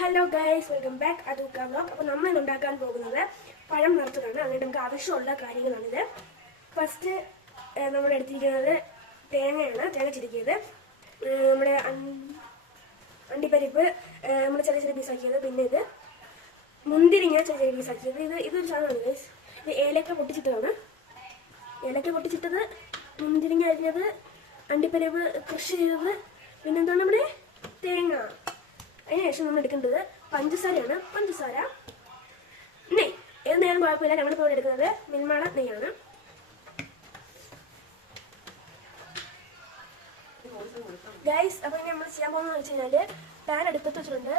Hello guys, welcome back അദൂക്ക vlog. അപ്പോൾ നമ്മൾ ഉണ്ടാക്കാൻ പോകുന്നത് പഴം നിറച്ചതാണ്. അങ്ങനെ നമുക്ക് ആവശ്യമുള്ള കാര്യങ്ങളാണിത്. ഫസ്റ്റ് നമ്മൾ എടുത്തിരിക്കുന്നത് തേങ്ങയാണ്, തേങ്ങ ചിരിക്കിയത്, നമ്മുടെ അണ്ടിപ്പരിപ്പ് നമ്മൾ ചെറിയ ചെറിയ പീസാക്കിയത്, പിന്നെ ഇത് മുന്തിരിങ്ങ ചെറിയ ചെറിയ പീസാക്കിയത്, ഇതൊരു സാധനമാണ് ഗൈസ്. ഇത് ഏലക്ക പൊട്ടിച്ചിട്ടതാണ്. ഏലക്ക പൊട്ടിച്ചിട്ടത്, മുന്തിരിങ്ങ അരിഞ്ഞത്, അണ്ടിപ്പരിപ്പ് കൃഷി ചെയ്തത്, പിന്നെന്താണ് നമ്മുടെ തേങ്ങ. അതിനുശേഷം നമ്മൾ എടുക്കേണ്ടത് പഞ്ചസാരയാണ്. പഞ്ചസാര, നെയ്. ഏത് നേരം കുഴപ്പമില്ല. നമ്മളിപ്പോൾ എടുക്കുന്നത് മിൽമാള നെയ്യാണ്. ഗൈസ്, അപ്പോൾ ഇനി നമ്മൾ ചെയ്യാൻ പോകുന്നത് വെച്ച് കഴിഞ്ഞാൽ പാൻ അടുപ്പത്ത് വെച്ചിട്ടുണ്ട്.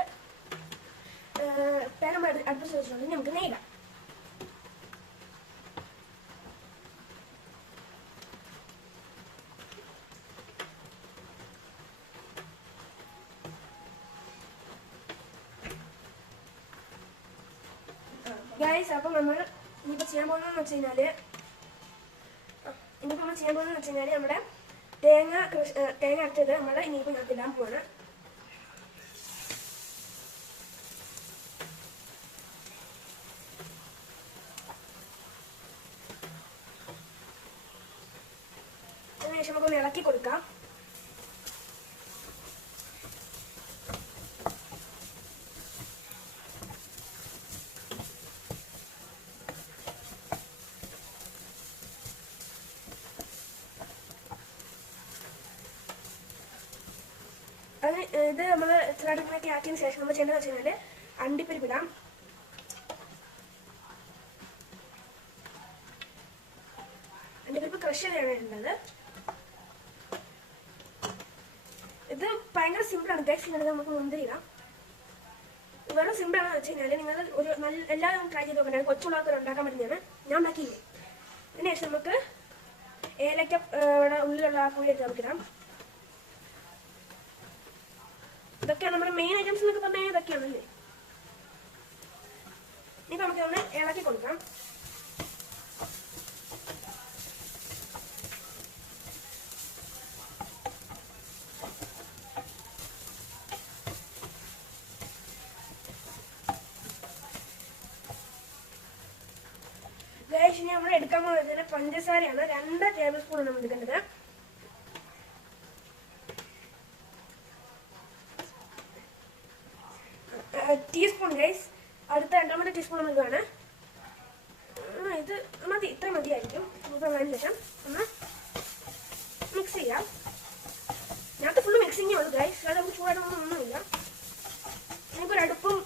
പാൻ നമ്മൾ അടുപ്പത്ത് വെച്ചിട്ടുണ്ട്. നമുക്ക് നെയ്യിടാം. ഗൈസ്, അപ്പം നമ്മൾ ഇനിയിപ്പോൾ ചെയ്യാൻ പോകുന്നതെന്ന് വെച്ച് കഴിഞ്ഞാൽ നമ്മുടെ തേങ്ങ അരച്ചത് നമ്മൾ ഇനിയിപ്പോൾ ഞാൻ ഇടാൻ പോവാണ്. അതിനുശേഷം നമുക്കൊന്ന് ഇളക്കി കൊടുക്കാം. ഇത് നമ്മൾ ചിലടങ്ങളൊക്കെ ആക്കിയതിന് ശേഷം നമ്മൾ ചെയ്യേണ്ടത് വെച്ച് കഴിഞ്ഞാൽ അണ്ടിപ്പരിപ്പ് ഇടാം. അണ്ടിപ്പരിപ്പ് ക്രഷ് ചെയ്താണ് ഇടേണ്ടത്. ഇത് ഭയങ്കര സിമ്പിളാണ് ഗൈസ്. ഇങ്ങനെ നമുക്ക് മുന്തിരി ഇടാം. വളരെ സിമ്പിളാണെന്ന് വെച്ച് കഴിഞ്ഞാൽ നിങ്ങൾ എല്ലാവരും ട്രൈ ചെയ്ത് നോക്കണം. കൊച്ചുള്ളവർക്ക് ഉണ്ടാക്കാൻ പറ്റുന്നതാണ്. ഞാൻ ഉണ്ടാക്കിയില്ലേ. അതിനുശേഷം നമുക്ക് ഏലക്ക ഉള്ളിലുള്ള ആ പുളി എടുത്ത് നമുക്കിടാം. ഇതൊക്കെയാണ് നമ്മുടെ മെയിൻ ഐറ്റംസ് എന്നൊക്കെ പറഞ്ഞാൽ ഇതൊക്കെയാണല്ലേ. ഇനിയിപ്പോൾ നമുക്ക് ഒന്ന് ഇളക്കി കൊടുക്കാം. ഗൈസ്, ഇനി നമ്മൾ എടുക്കാൻ പോകുന്നത് പഞ്ചസാരയാണ്. 2 ടേബിൾ സ്പൂൺ നമ്മൾ എടുക്കേണ്ടത്. Teaspoon guys. അടുത്ത 2 ടീസ്പൂൺ നമുക്ക് വേണം. ഇത് മതി, ഇത്ര മതിയായിരിക്കും. അതിന് ശേഷം ഒന്ന് മിക്സ് ചെയ്യാം. ഞങ്ങൾക്ക് ഫുള്ള് മിക്സിങ്ങേ ഉള്ളൂ ഗൈസ്. അത് നമുക്ക് ചൂടായിട്ടൊന്നുമില്ല. നമുക്കൊരു അടുപ്പും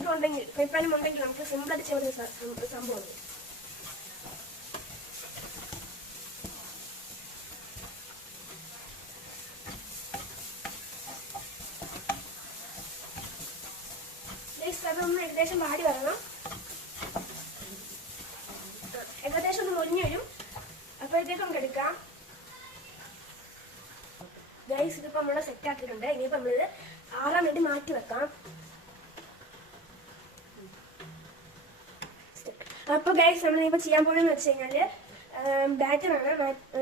ഇതുണ്ടെങ്കിൽ, ഫ്രൈപ്പാനും ഉണ്ടെങ്കിൽ നമുക്ക് സിമ്പിളായിട്ട് ചെയ്യുന്ന സംഭവമാണ്. അതൊന്ന് ഏകദേശം വാടി വരണം. ഏകദേശം ഒന്ന് മൊരിഞ്ഞു വരും. അപ്പോഴത്തേക്കും നമുക്ക് എടുക്കാം. ഗൈസ്, ഇതിപ്പോൾ നമ്മൾ സെറ്റ് ആക്കിയിട്ടുണ്ട്. ഇനിയിപ്പോൾ നമ്മളിത് ആറാൻ വേണ്ടി മാറ്റി വെക്കാം. അപ്പോൾ ഗൈസ്, നമ്മളിപ്പോൾ ചെയ്യാൻ പോകുന്നതെന്ന് വെച്ച് കഴിഞ്ഞാൽ ബാറ്ററാണ്.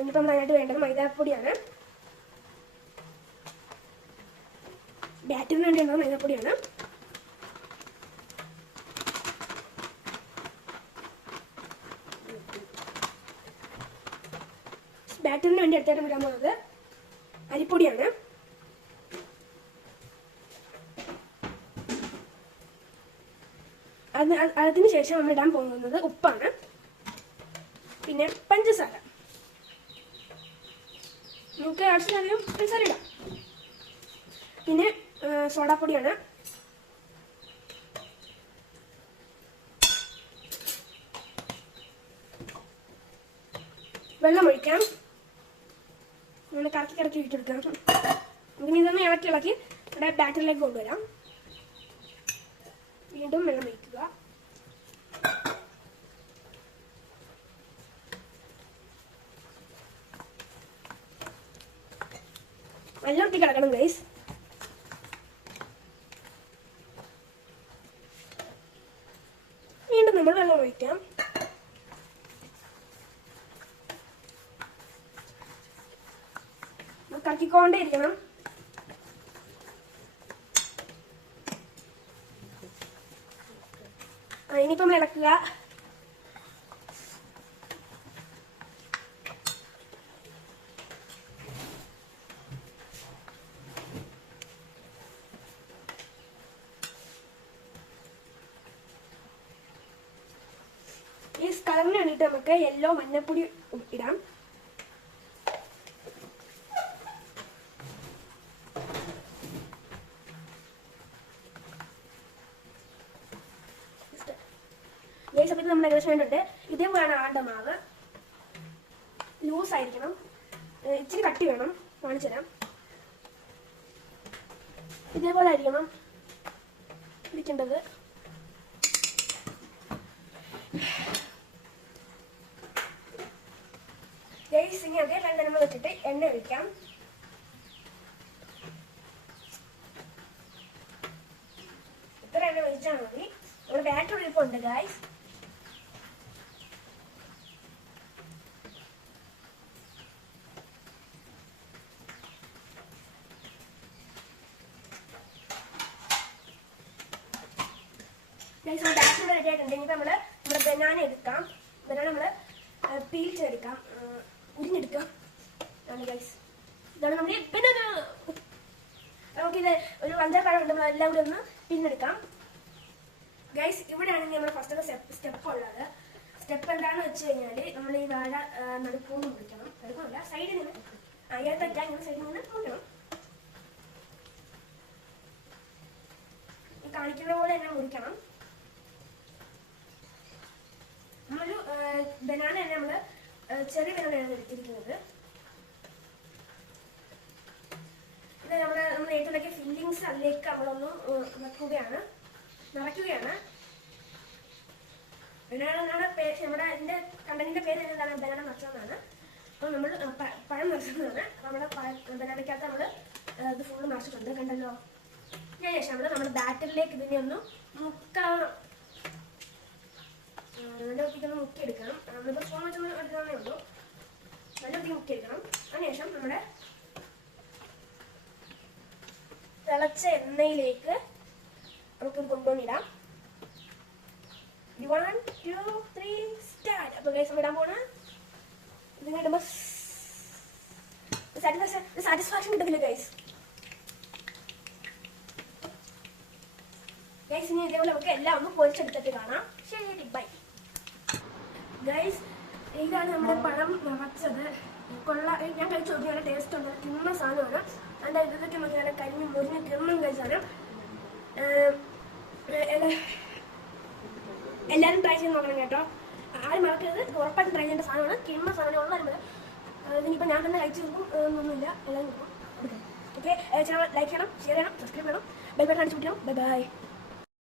ഇനിയിപ്പോൾ നമ്മൾ അതിനായിട്ട് വേണ്ടത് മൈദാപ്പൊടിയാണ്. ബാറ്ററിന് വേണ്ടിയുള്ളത് മൈദാപ്പൊടിയാണ്. ബാറ്ററിന് വേണ്ടി എടുത്തിട്ട് ഇടാൻ പോകുന്നത് അരിപ്പൊടിയാണ്. അതിന് ശേഷം നമ്മൾ ഇടാൻ പോകുന്നത് ഉപ്പാണ്. പിന്നെ പഞ്ചസാര. നമുക്ക് ആവശ്യത്തിലധികം പഞ്ചസാര ഇടാം. പിന്നെ സോഡാപ്പൊടിയാണ്. വെള്ളം ഒഴിക്കാം. നമ്മൾ കറക്കി ഇട്ടെടുക്കാം. നമുക്കിനി ഇതൊന്ന് ഇളക്കി ഇവിടെ ബാറ്ററിലേക്ക് കൊണ്ടുവരാം. വീണ്ടും വെള്ളം ഒഴിക്കുക. വെള്ളം ഒട്ടി കിടക്കണം ഗൈസ്. വീണ്ടും നമ്മൾ വെള്ളം ഒഴിക്കാം. കറക്കിക്കൊണ്ടേ ഇരിക്കണം. ഇനിയിപ്പോൾ നമ്മൾ ഇളക്കുക. ഈ കളറിന് വേണ്ടിയിട്ട് നമുക്ക് യെല്ലോ മഞ്ഞപ്പൊടി ഇടാം. ഈ സമയത്ത് നമ്മൾ ഏകദേശം വേണ്ടിട്ട് ഇതേപോലെയാണ് ആണ്ട മാവ്. ലൂസ് ആയിരിക്കണം, ഇച്ചിരി കട്ടി വേണം. കാണിച്ചു തരാം. ഇതേപോലെ ആയിരിക്കണം ഇരിക്കേണ്ടത്. ഇനി അതേ നമ്മൾ വെച്ചിട്ട് എണ്ണ ഒഴിക്കാം. ഇത്ര എണ്ണ ഒഴിച്ചാൽ മതി. നമ്മുടെ ബാറ്റർ ഒഴിപ്പുണ്ട് ഗൈസ്. ബാറ്റർ റെഡി ആയിട്ടുണ്ട്. ഇനിയിപ്പോൾ നമ്മുടെ ബനാന എടുക്കാം. ബനാന നമ്മൾ പീൽ ചെയ്തെടുക്കാം, ഉരിഞ്ഞെടുക്കാം. ഗൈസ് ഇതാണ് നമ്മുടെ ബനാന. നമുക്കിത് ഒരു 5-6 പഴം ഉണ്ട്. നമ്മളെല്ലാം കൂടി ഒന്ന് പിരിഞ്ഞെടുക്കാം. ഗൈസ് ഇവിടെയാണ് നമ്മുടെ ഫസ്റ്റത്തെ സ്റ്റെപ്പ് ഉള്ളത്. സ്റ്റെപ്പ് എന്താണെന്ന് വെച്ച് കഴിഞ്ഞാൽ നമ്മൾ ഈ വാഴ നടുക്കൂന്ന് മുറിക്കണം. നടുക്കുമല്ല, സൈഡിൽ നിന്ന് അയ്യത്തൊക്കെ ഇങ്ങനെ സൈഡിൽ നിന്ന് മുറിക്കണം. ഈ കാണിക്കുന്ന പോലെ തന്നെ മുറിക്കണം. നമ്മളൊരു ബനാന തന്നെ നമ്മൾ ചെറിയ ബനാനയാണ് എടുത്തിരിക്കുന്നത്. ഇത് നമ്മൾ ഏറ്റവും വലിയ ഫില്ലിങ്സ് അതിലേക്ക് നമ്മളൊന്ന് നിറയ്ക്കുകയാണ്. ബനാന പേര് നമ്മുടെ ഇതിൻ്റെ കണ്ടന്റിൻ്റെ പേര് എന്താണ്? ബനാന നിറച്ചതെന്നാണ്. അപ്പോൾ നമ്മൾ പഴം നിറച്ചതെന്നാണ്. നമ്മുടെ ബനാനയ്ക്കകത്ത് നമ്മൾ ഇത് ഫുള്ള് നിറച്ചിട്ടുണ്ട്, കണ്ടല്ലോ. അതിന് ശേഷം നമ്മുടെ ബാറ്ററിലേക്ക് ഇതിനെ ഒന്ന് മുക്കണം. നല്ല വൃത്തിക്കൊന്ന് മുക്കിയെടുക്കണം. നമ്മളിപ്പോൾ സ്പൂൺ വെച്ചൊന്ന് എടുക്കണമെന്നേ ഉള്ളൂ. നല്ല വൃത്തി മുക്കിയെടുക്കണം. അതിനുശേഷം നമ്മുടെ തിളച്ച എണ്ണയിലേക്ക് നമുക്കിത് കൊണ്ടുവന്നിടാം. 1, 2, 3 സ്റ്റാർട്ട്. അപ്പോൾ ഗൈസ് നമ്മൾ ഇടാൻ പോണ ഇതിങ്ങനെ ഇടുമ്പോൾ സാറ്റിസ്ഫാക്ഷൻ കിട്ടത്തില്ല ഗൈസ്. ഗൈസ് ഇനി ഇതേപോലെ നമുക്ക് എല്ലാം ഒന്ന് പൊരിച്ചെടുത്തിട്ട് കാണാം. ശരി, ബൈ ഗൈസ്. ഇതാണ് നമ്മുടെ പഴം നിറച്ചത്. ഞാൻ കഴിച്ചു നോക്കി, നല്ല ടേസ്റ്റ് ഉണ്ട്. തിന്ന സാധനമാണ്. അതിൻ്റെ ഇതൊക്കെ നമുക്ക് നല്ല കരിഞ്ഞ് മുറിഞ്ഞ് കിണ്ണം കഴിച്ചാലും എല്ലാവരും ട്രൈ ചെയ്ത് നോക്കണം കേട്ടോ. ആരും മറക്കരുത്. ഇത് ഉറപ്പായിട്ടും ട്രൈ ചെയ്യേണ്ട സാധനമാണ്. കിണ്ണ സാധനം ഉള്ളവരും ഇതിനിപ്പോൾ ഞാൻ തന്നെ കഴിച്ചു നോക്കും ഒന്നുമില്ല. എല്ലാവരും നോക്കും. ഓക്കെ, ലൈക്ക് ചെയ്യണം, ഷെയർ ചെയ്യണം, സബ്സ്ക്രൈബ് ചെയ്യണം, ബെൽ ബട്ടൺ അടിച്ചു പിടിക്കണം. Bye bye.